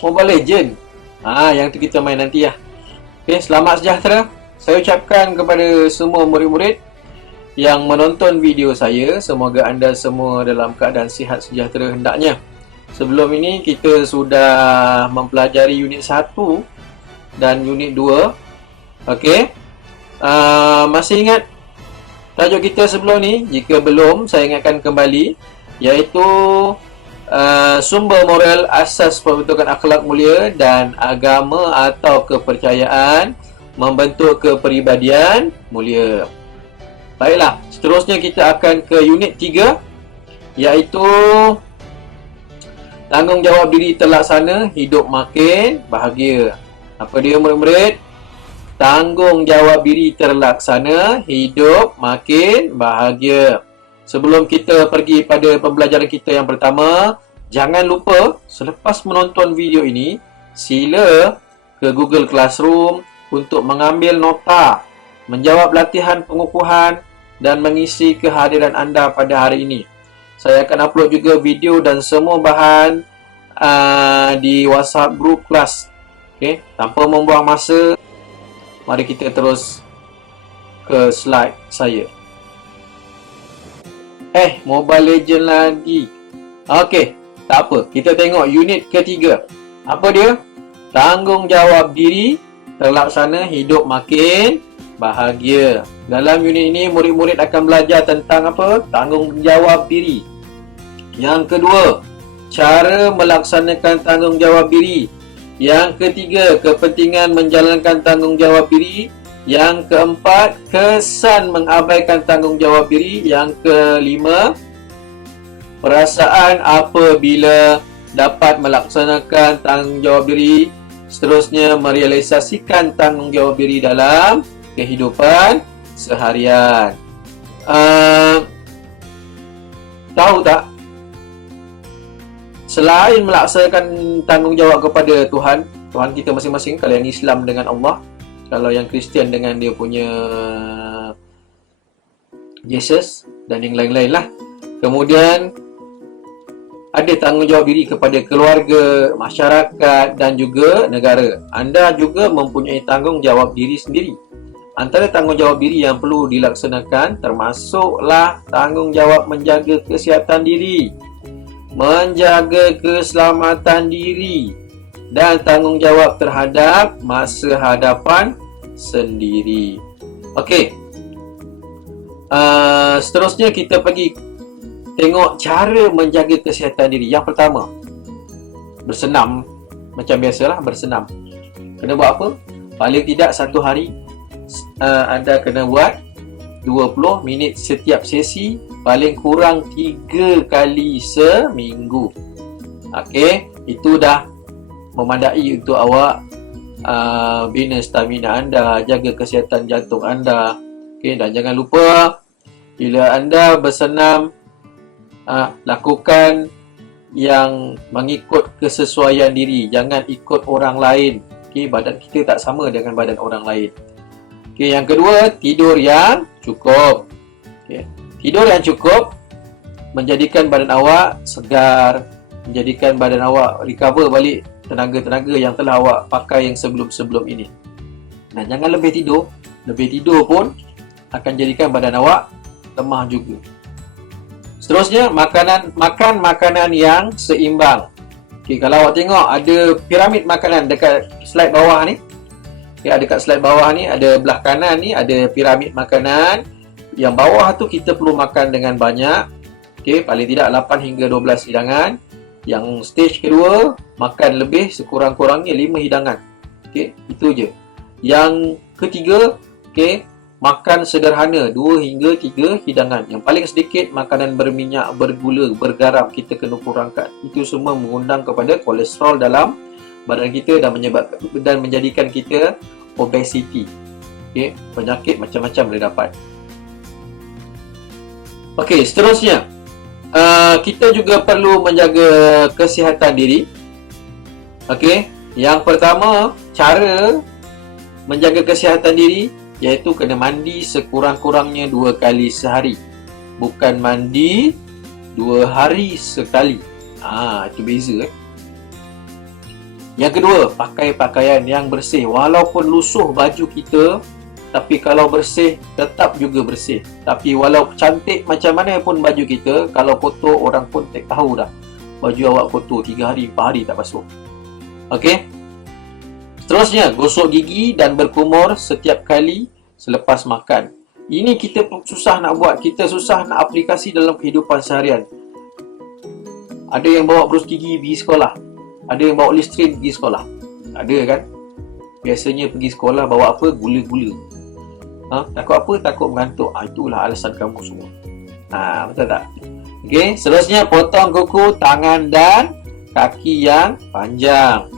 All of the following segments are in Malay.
Mobile Legend. Yang tu kita main nanti lah. Okay, selamat sejahtera. Saya ucapkan kepada semua murid-murid yang menonton video saya, semoga anda semua dalam keadaan sihat sejahtera hendaknya. Sebelum ini kita sudah mempelajari unit 1 dan unit 2. Okey. Masih ingat tajuk kita sebelum ni? Jika belum, saya ingatkan kembali, iaitu sumber moral, asas pembentukan akhlak mulia dan agama atau kepercayaan membentuk kepribadian mulia. Baiklah, seterusnya kita akan ke unit 3, iaitu tanggungjawab diri terlaksana, hidup makin bahagia. Apa dia murid-murid? Tanggungjawab diri terlaksana, hidup makin bahagia. Sebelum kita pergi pada pembelajaran kita yang pertama, jangan lupa selepas menonton video ini, sila ke Google Classroom untuk mengambil nota, menjawab latihan pengukuhan dan mengisi kehadiran anda pada hari ini. Saya akan upload juga video dan semua bahan di WhatsApp group kelas. Okay? Tanpa membuang masa, mari kita terus ke slide saya. Mobile Legend lagi. Okey, tak apa. Kita tengok unit ketiga. Apa dia? Tanggungjawab diri terlaksana, hidup makin bahagia. Dalam unit ini, murid-murid akan belajar tentang apa? Tanggungjawab diri. Yang kedua, cara melaksanakan tanggungjawab diri. Yang ketiga, kepentingan menjalankan tanggungjawab diri. Yang keempat, kesan mengabaikan tanggungjawab diri. Yang kelima, perasaan apabila dapat melaksanakan tanggungjawab diri. Seterusnya, merealisasikan tanggungjawab diri dalam kehidupan seharian. Tahu tak? Selain melaksanakan tanggungjawab kepada Tuhan kita masing-masing, kalau yang Islam dengan Allah, kalau yang Kristian dengan dia punya Jesus dan yang lain-lain lah. Kemudian ada tanggungjawab diri kepada keluarga, masyarakat dan juga negara. Anda juga mempunyai tanggungjawab diri sendiri. Antara tanggungjawab diri yang perlu dilaksanakan termasuklah tanggungjawab menjaga kesihatan diri, menjaga keselamatan diri dan tanggungjawab terhadap masa hadapan sendiri. Okey. Seterusnya kita pergi tengok cara menjaga kesihatan diri. Yang pertama, bersenam. Macam biasalah, bersenam. Kena buat apa? Paling tidak satu hari anda kena buat 20 minit setiap sesi, paling kurang 3 kali seminggu. Okey, itu dah memadai untuk awak bina stamina anda, jaga kesihatan jantung anda. Okey, dan jangan lupa bila anda bersenam, lakukan yang mengikut kesesuaian diri, jangan ikut orang lain. Okey, badan kita tak sama dengan badan orang lain. Okey, yang kedua, tidur yang cukup. Okey, tidur yang cukup menjadikan badan awak segar, menjadikan badan awak recover balik tenaga-tenaga yang telah awak pakai yang sebelum-sebelum ini. Dan jangan lebih tidur. Lebih tidur pun akan jadikan badan awak lemah juga. Seterusnya, makan makanan yang seimbang. Okey, kalau awak tengok ada piramid makanan dekat slide bawah ni. Ya, dekat slide bawah ni ada belah kanan ni ada piramid makanan. Yang bawah tu kita perlu makan dengan banyak. Okey, paling tidak 8 hingga 12 hidangan. Yang stage kedua, makan lebih sekurang-kurangnya 5 hidangan. Okey, itu je. Yang ketiga, okey, makan sederhana 2 hingga 3 hidangan. Yang paling sedikit makanan berminyak, bergula, bergaram kita kena kurangkan. Itu semua mengundang kepada kolesterol dalam badan kita dan menjadikan kita obesity. Okey, penyakit macam-macam boleh dapat. Okey, seterusnya kita juga perlu menjaga kesihatan diri. Okey, yang pertama, cara menjaga kesihatan diri iaitu kena mandi sekurang-kurangnya 2 kali sehari. Bukan mandi 2 hari sekali. Itu beza. Yang kedua, pakai pakaian yang bersih. Walaupun lusuh baju kita, tapi kalau bersih, tetap juga bersih. Tapi walau cantik macam mana pun baju kita, kalau kotor, orang pun tak tahu dah. Baju awak kotor 3 hari, 4 hari tak basuh. Okey. Seterusnya, gosok gigi dan berkumur setiap kali selepas makan. Ini kita susah nak buat, kita susah nak aplikasi dalam kehidupan seharian. Ada yang bawa berus gigi pergi sekolah, ada yang bawa Listerine pergi sekolah. Ada kan? Biasanya pergi sekolah bawa apa? Gula-gula. Takut apa? Takut mengantuk. Itulah alasan kamu semua. Betul tak? Okey, seterusnya potong kuku tangan dan kaki yang panjang.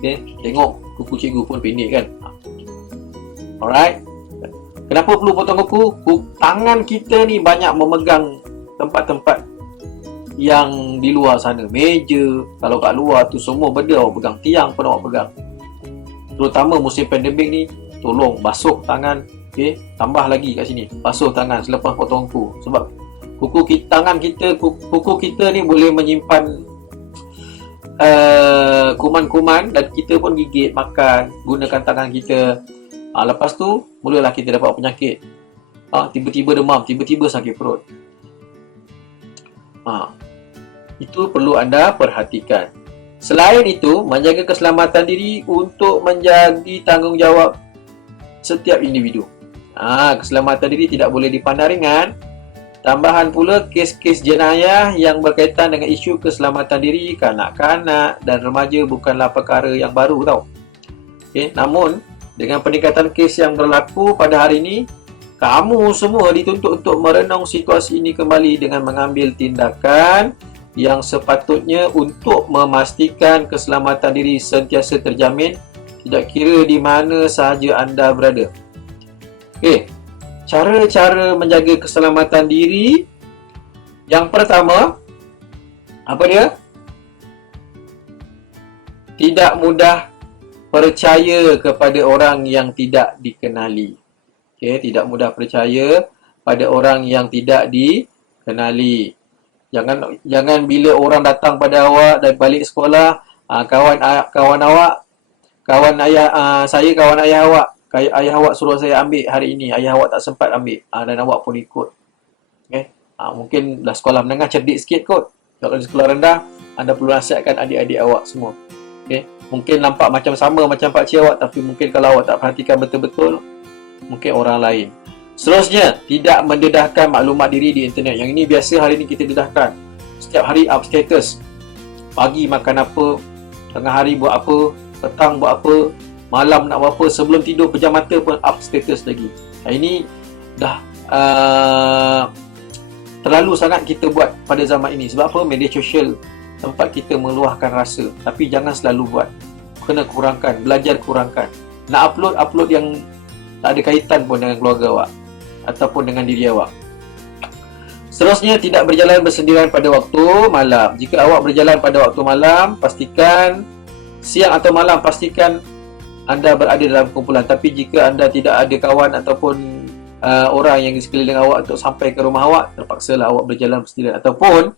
Okey, tengok kuku cikgu pun pendek kan? Alright. Kenapa perlu potong kuku? Tangan kita ni banyak memegang tempat-tempat yang di luar sana. Meja, kalau kat luar tu semua benda awak pegang. Tiang pun awak pegang. Terutama musim pandemik ni, tolong basuh tangan. Okay? Tambah lagi kat sini, basuh tangan selepas potong kuku. Sebab kuku kita ni boleh menyimpan kuman-kuman, dan kita pun gigit, makan, gunakan tangan kita. Lepas tu, mulalah kita dapat penyakit. Tiba-tiba demam, tiba-tiba sakit perut. Itu perlu anda perhatikan. Selain itu, menjaga keselamatan diri untuk menjadi tanggungjawab setiap individu. Keselamatan diri tidak boleh dipandang ringan. Tambahan pula, kes-kes jenayah yang berkaitan dengan isu keselamatan diri kanak-kanak dan remaja bukanlah perkara yang baru tau. Okay? Namun, dengan peningkatan kes yang berlaku pada hari ini, kamu semua dituntut untuk merenung situasi ini kembali dengan mengambil tindakan yang sepatutnya untuk memastikan keselamatan diri sentiasa terjamin, tidak kira di mana sahaja anda berada. Okey, cara-cara menjaga keselamatan diri. Yang pertama, apa dia? Tidak mudah percaya kepada orang yang tidak dikenali. Okey, tidak mudah percaya pada orang yang tidak dikenali. Jangan bila orang datang pada awak dan balik sekolah, kawan ayah awak, ayah awak suruh saya ambil hari ini, ayah awak tak sempat ambil, dan awak pun ikut. Okay? Mungkin dah sekolah menengah cerdik sikit kot. Kalau di sekolah rendah, anda perlu nasihatkan adik-adik awak semua. Okay? Mungkin nampak macam sama macam pakcik awak, tapi mungkin kalau awak tak perhatikan betul-betul, mungkin orang lain. Seterusnya, tidak mendedahkan maklumat diri di internet. Yang ini biasa hari ini kita dedahkan. Setiap hari up status. Pagi makan apa, tengah hari buat apa, petang buat apa, malam nak buat apa, sebelum tidur pejam mata pun up status lagi. Ini dah terlalu sangat kita buat pada zaman ini. Sebab apa? Media sosial tempat kita meluahkan rasa. Tapi jangan selalu buat. Kena kurangkan, belajar kurangkan. Nak upload yang tak ada kaitan pun dengan keluarga awak ataupun dengan diri awak. Seterusnya, tidak berjalan bersendirian pada waktu malam. Jika awak berjalan pada waktu malam, pastikan siang atau malam, pastikan anda berada dalam kumpulan. Tapi jika anda tidak ada kawan ataupun orang yang di sekeliling awak untuk sampai ke rumah awak, terpaksalah awak berjalan bersendirian, ataupun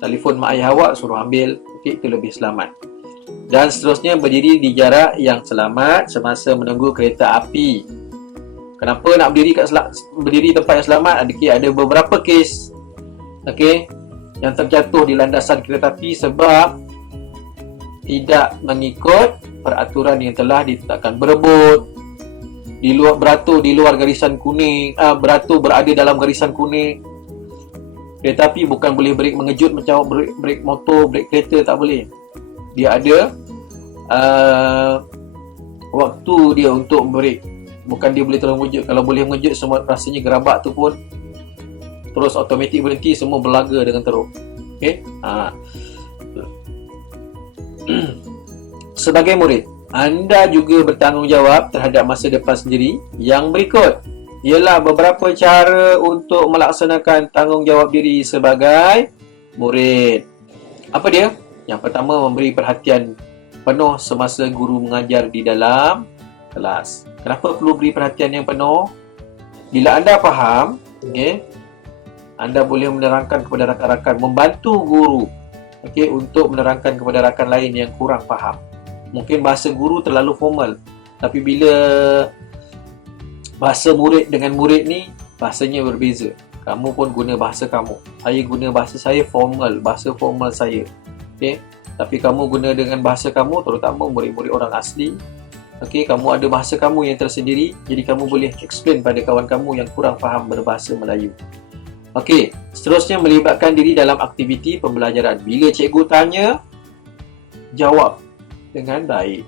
telefon mak ayah awak suruh ambil. Okey, itu lebih selamat. Dan seterusnya, berdiri di jarak yang selamat semasa menunggu kereta api. Kenapa nak berdiri tempat yang selamat? Ada beberapa kes yang terjatuh di landasan kereta api sebab tidak mengikut peraturan yang telah ditetapkan. Berebut, beratur di luar garisan kuning, beratur berada dalam garisan kuning. Kereta api bukan boleh brek mengejut macam brek motor, brek kereta, tak boleh. Dia ada waktu dia untuk brek. Bukan dia boleh terus mengejut. Kalau boleh mengejut, semua rasanya gerabak tu pun terus automatik berhenti, semua berlaga dengan teruk. Okey? Sebagai murid, anda juga bertanggungjawab terhadap masa depan sendiri. Yang berikut ialah beberapa cara untuk melaksanakan tanggungjawab diri sebagai murid. Apa dia? Yang pertama, memberi perhatian penuh semasa guru mengajar di dalam kelas. Kenapa perlu beri perhatian yang penuh? Bila anda faham, anda boleh menerangkan kepada rakan-rakan, membantu guru okey, untuk menerangkan kepada rakan lain yang kurang faham. Mungkin bahasa guru terlalu formal, tapi bila bahasa murid dengan murid ni, bahasanya berbeza. Kamu pun guna bahasa kamu, saya guna bahasa saya formal, bahasa formal saya, okey. Tapi kamu guna dengan bahasa kamu, terutama murid-murid orang asli. Okey, kamu ada bahasa kamu yang tersendiri, jadi kamu boleh explain pada kawan kamu yang kurang faham berbahasa Melayu. Okey, seterusnya melibatkan diri dalam aktiviti pembelajaran. Bila cikgu tanya, jawab dengan baik.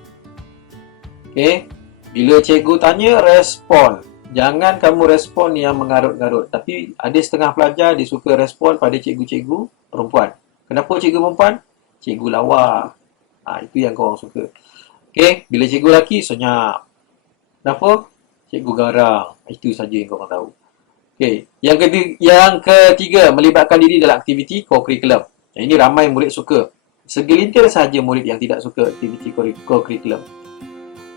Okey, bila cikgu tanya, respon. Jangan kamu respon yang mengarut-garut. Tapi ada setengah pelajar dia suka respon pada cikgu-cikgu perempuan. Kenapa cikgu perempuan? Cikgu lawa. Itu yang korang suka. Okey, bila cikgu lelaki, senyap. Kenapa? Cikgu garang. Itu saja yang korang tahu. Okey, yang ketiga, melibatkan diri dalam aktiviti co-curriculum. Ini ramai murid suka. Segelintir sahaja murid yang tidak suka aktiviti co-curriculum.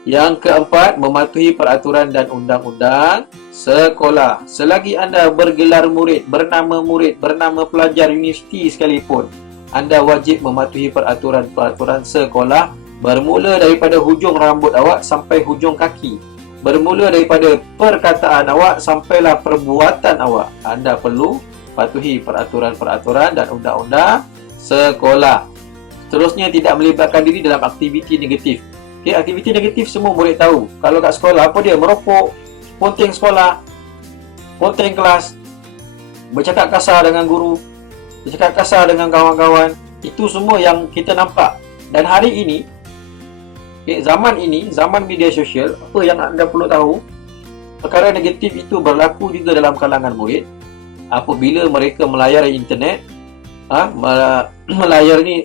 Yang keempat, mematuhi peraturan dan undang-undang sekolah. Selagi anda bergelar murid, bernama pelajar universiti sekalipun, anda wajib mematuhi peraturan-peraturan sekolah, bermula daripada hujung rambut awak sampai hujung kaki. Bermula daripada perkataan awak sampailah perbuatan awak. Anda perlu patuhi peraturan-peraturan dan undang-undang sekolah. Seterusnya, tidak melibatkan diri dalam aktiviti negatif. Okay, aktiviti negatif semua murid tahu. Kalau kat sekolah, apa dia? Merokok, ponteng sekolah, ponteng kelas, bercakap kasar dengan guru, bercakap kasar dengan kawan-kawan. Itu semua yang kita nampak. Dan hari ini, zaman ini, zaman media sosial, apa yang anda perlu tahu, perkara negatif itu berlaku juga dalam kalangan murid. Apabila mereka melayari internet,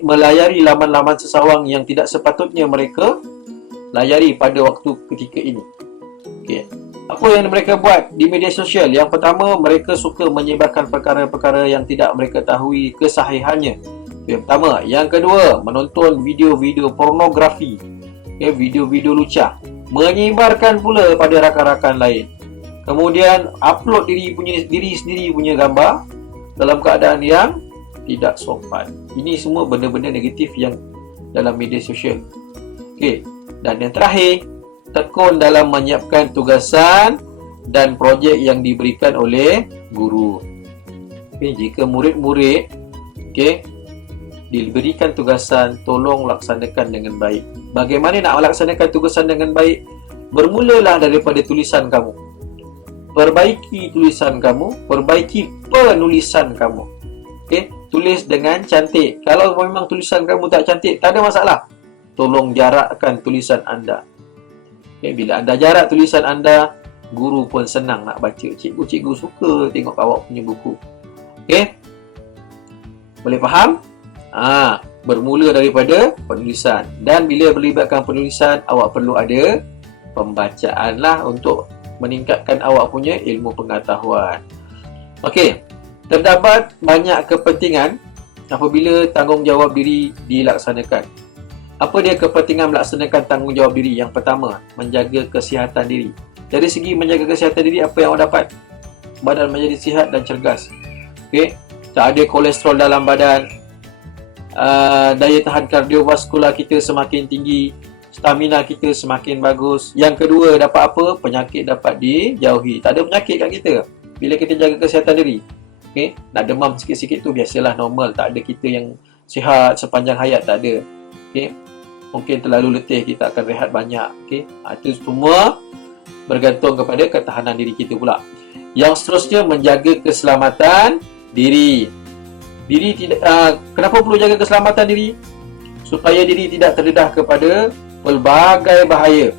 melayari laman-laman sesawang yang tidak sepatutnya mereka layari pada waktu ketika ini. Okay. Apa yang mereka buat di media sosial? Yang pertama, mereka suka menyebarkan perkara-perkara yang tidak mereka tahu kesahihannya. Yang pertama. Yang kedua, menonton video-video pornografi, video-video lucah, menyebarkan pula pada rakan-rakan lain. Kemudian upload diri sendiri punya gambar dalam keadaan yang tidak sopan. Ini semua benda-benda negatif yang dalam media sosial. Okey. Dan yang terakhir, tekun dalam menyiapkan tugasan dan projek yang diberikan oleh guru. Okey, jika murid-murid diberikan tugasan, tolong laksanakan dengan baik. Bagaimana nak melaksanakan tugasan dengan baik? Bermulalah daripada tulisan kamu. Perbaiki tulisan kamu, perbaiki penulisan kamu. Okey, tulis dengan cantik. Kalau memang tulisan kamu tak cantik, tak ada masalah. Tolong jarakkan tulisan anda. Okay, bila anda jarak tulisan anda, guru pun senang nak baca. Cikgu-cikgu suka tengok awak punya buku. Okey? Boleh faham? Bermula daripada penulisan. Dan bila melibatkan penulisan, awak perlu ada pembacaan lah untuk meningkatkan awak punya ilmu pengetahuan. Okey. Terdapat banyak kepentingan apabila tanggungjawab diri dilaksanakan. Apa dia kepentingan melaksanakan tanggungjawab diri? Yang pertama, menjaga kesihatan diri. Dari segi menjaga kesihatan diri, apa yang awak dapat? Badan menjadi sihat dan cergas. Okey, tak ada kolesterol dalam badan. Daya tahan kardiovaskular kita semakin tinggi. Stamina kita semakin bagus. Yang kedua, dapat apa? Penyakit dapat dijauhi. Tak ada penyakit kat kita bila kita jaga kesihatan diri. Okey, nak demam sikit-sikit tu biasalah, normal. Tak ada kita yang sihat sepanjang hayat, tak ada. Okey, mungkin terlalu letih, kita akan rehat banyak. Okey, itu semua bergantung kepada ketahanan diri kita pula. Yang seterusnya, menjaga keselamatan diri. Kenapa perlu jaga keselamatan diri? Supaya diri tidak terdedah kepada pelbagai bahaya.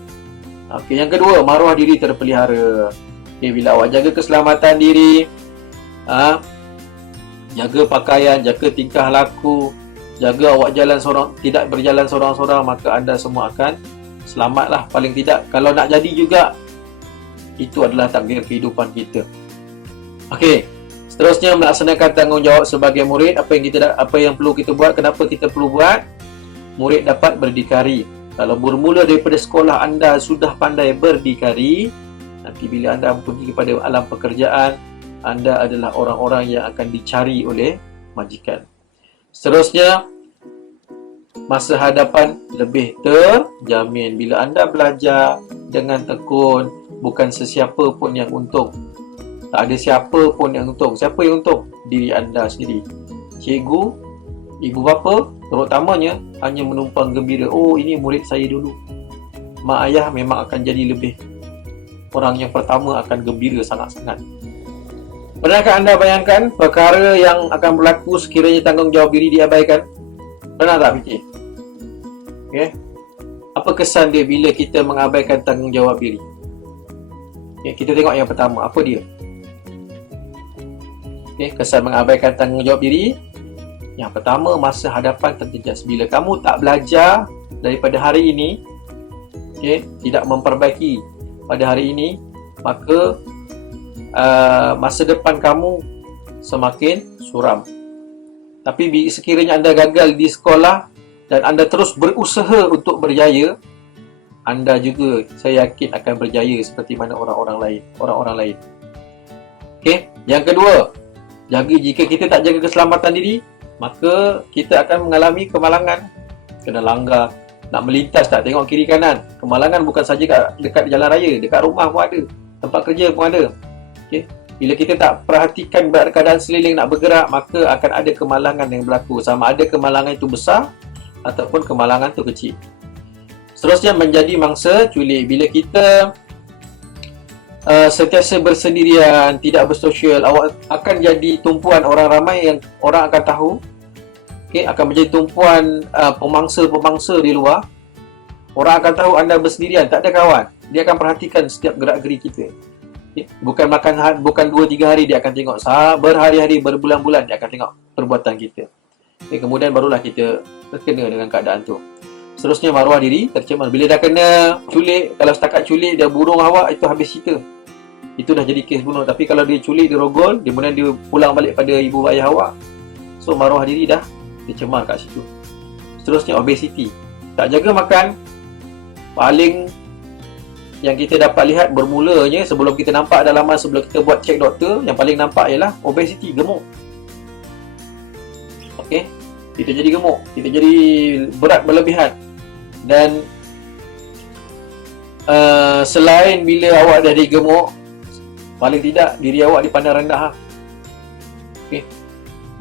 Okey, yang kedua, maruah diri terpelihara. Okey, bila awak jaga keselamatan diri, jaga pakaian, jaga tingkah laku, jaga awak tidak berjalan seorang-seorang, maka anda semua akan selamatlah paling tidak. Kalau nak jadi juga, itu adalah takdir kehidupan kita. Okey, seterusnya melaksanakan tanggungjawab sebagai murid. Apa yang perlu kita buat? Kenapa kita perlu buat? Murid dapat berdikari. Kalau bermula daripada sekolah anda sudah pandai berdikari, nanti bila anda pergi kepada alam pekerjaan, anda adalah orang-orang yang akan dicari oleh majikan. Seterusnya, masa hadapan lebih terjamin. Bila anda belajar dengan tekun, bukan sesiapa pun yang untung. Tak ada siapa pun yang untung. Siapa yang untung? Diri anda sendiri. Cikgu, ibu bapa, terutamanya hanya menumpang gembira. Oh, ini murid saya dulu. Mak ayah memang akan jadi lebih. Orang yang pertama akan gembira sangat-sangat. Pernahkah anda bayangkan perkara yang akan berlaku sekiranya tanggungjawab diri diabaikan? Pernah tak fikir? Okay. Apa kesan dia bila kita mengabaikan tanggungjawab diri? Okay, kita tengok yang pertama. Apa dia? Okay, kesan mengabaikan tanggungjawab diri. Yang pertama, masa hadapan terjejas. Bila kamu tak belajar daripada hari ini, okay, tidak memperbaiki pada hari ini, maka masa depan kamu semakin suram. Tapi sekiranya anda gagal di sekolah dan anda terus berusaha untuk berjaya, anda juga, saya yakin, akan berjaya seperti mana orang-orang lain. Okey, yang kedua, jika kita tak jaga keselamatan diri, maka kita akan mengalami kemalangan. Kena langgar, nak melintas tak tengok kiri kanan. Kemalangan bukan saja dekat jalan raya, dekat rumah pun ada, tempat kerja pun ada. Okey, bila kita tak perhatikan keadaan seliling nak bergerak, maka akan ada kemalangan yang berlaku. Sama ada kemalangan itu besar ataupun kemalangan itu kecil. Seterusnya, menjadi mangsa culik. Bila kita sentiasa bersendirian, tidak bersosial, awak akan jadi tumpuan orang ramai yang orang akan tahu. Okay, akan menjadi tumpuan pemangsa-pemangsa di luar. Orang akan tahu anda bersendirian, tak ada kawan. Dia akan perhatikan setiap gerak-geri kita. Okay, bukan 2-3 hari dia akan tengok, berhari-hari, berbulan-bulan dia akan tengok perbuatan kita. Okay, kemudian barulah kita terkena dengan keadaan tu. Seterusnya, maruah diri tercemar. Bila dah kena culik, kalau setakat culik dia burung awak, itu habis cerita. Itu dah jadi kes bunuh. Tapi kalau dia culik, dia rogol, kemudian dia pulang balik pada ibu ayah awak, so maruah diri dah tercemar kat situ. Seterusnya, obesiti. Tak jaga makan. Paling yang kita dapat lihat bermulanya sebelum kita nampak dalaman, sebelum kita buat cek doktor, yang paling nampak ialah obesiti, gemuk. Okey, kita jadi gemuk, kita jadi berat berlebihan. Dan selain bila awak dah digemuk, paling tidak diri awak dipandang rendah. Okey,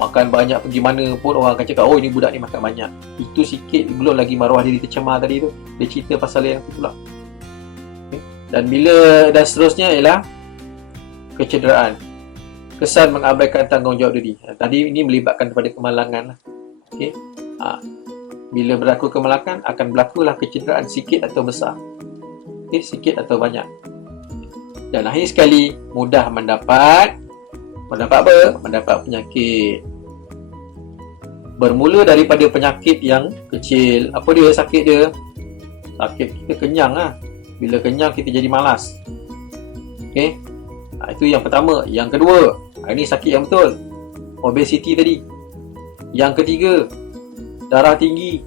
makan banyak pergi mana pun orang akan cakap, oh ini budak ni makan banyak. Itu sikit, belum lagi maruah diri tercemar tadi tu. Dia cerita pasal yang tu pula. Okay. Dan seterusnya ialah kecederaan. Kesan mengabaikan tanggungjawab diri. Tadi ini melibatkan kepada kemalangan. Okey. Bila berlaku kemalangan, akan berlakulah kecederaan, sikit atau besar. Okey, sikit atau banyak. Dan akhir sekali, mudah mendapat apa? Mendapat penyakit. Bermula daripada penyakit yang kecil. Apa dia sakit dia? Sakit kita kenyang lah. Bila kenyang kita jadi malas. Okey. Itu yang pertama. Yang kedua, ini sakit yang betul, obesiti tadi. Yang ketiga, darah tinggi,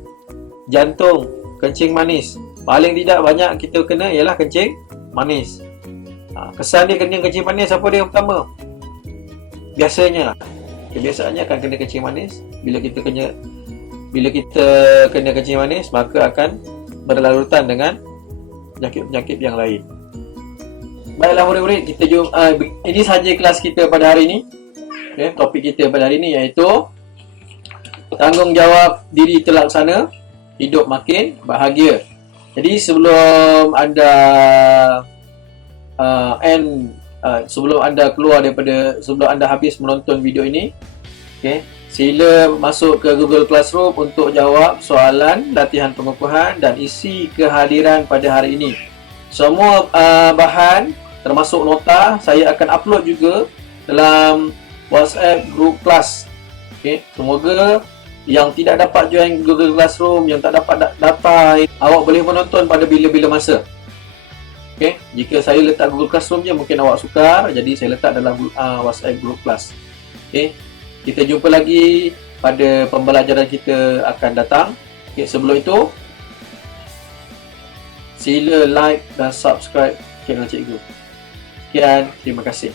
jantung, kencing manis. Paling tidak banyak kita kena ialah kencing manis. Kesan dia kena kencing manis, apa dia yang pertama? Kebiasaannya akan kena kencing manis. Bila kita kena kencing manis, maka akan berlarutan dengan penyakit-penyakit yang lain. Baiklah murid-murid, kita jom, ini sahaja kelas kita pada hari ini. Okay, topik kita pada hari ini iaitu tanggungjawab diri terlaksana, hidup makin bahagia. Jadi sebelum anda sebelum anda habis menonton video ini, okay, sila masuk ke Google Classroom untuk jawab soalan latihan pengukuhan dan isi kehadiran pada hari ini. Semua bahan termasuk nota saya akan upload juga dalam WhatsApp group kelas. Okay, semoga yang tidak dapat join Google Classroom, yang tak dapat data, awak boleh menonton pada bila-bila masa. Okay, jika saya letak Google Classroom je, mungkin awak sukar, jadi saya letak dalam WhatsApp group kelas. Okay, kita jumpa lagi pada pembelajaran kita akan datang. Okay, sebelum itu, sila like dan subscribe channel Cikgu. Sekian, terima kasih.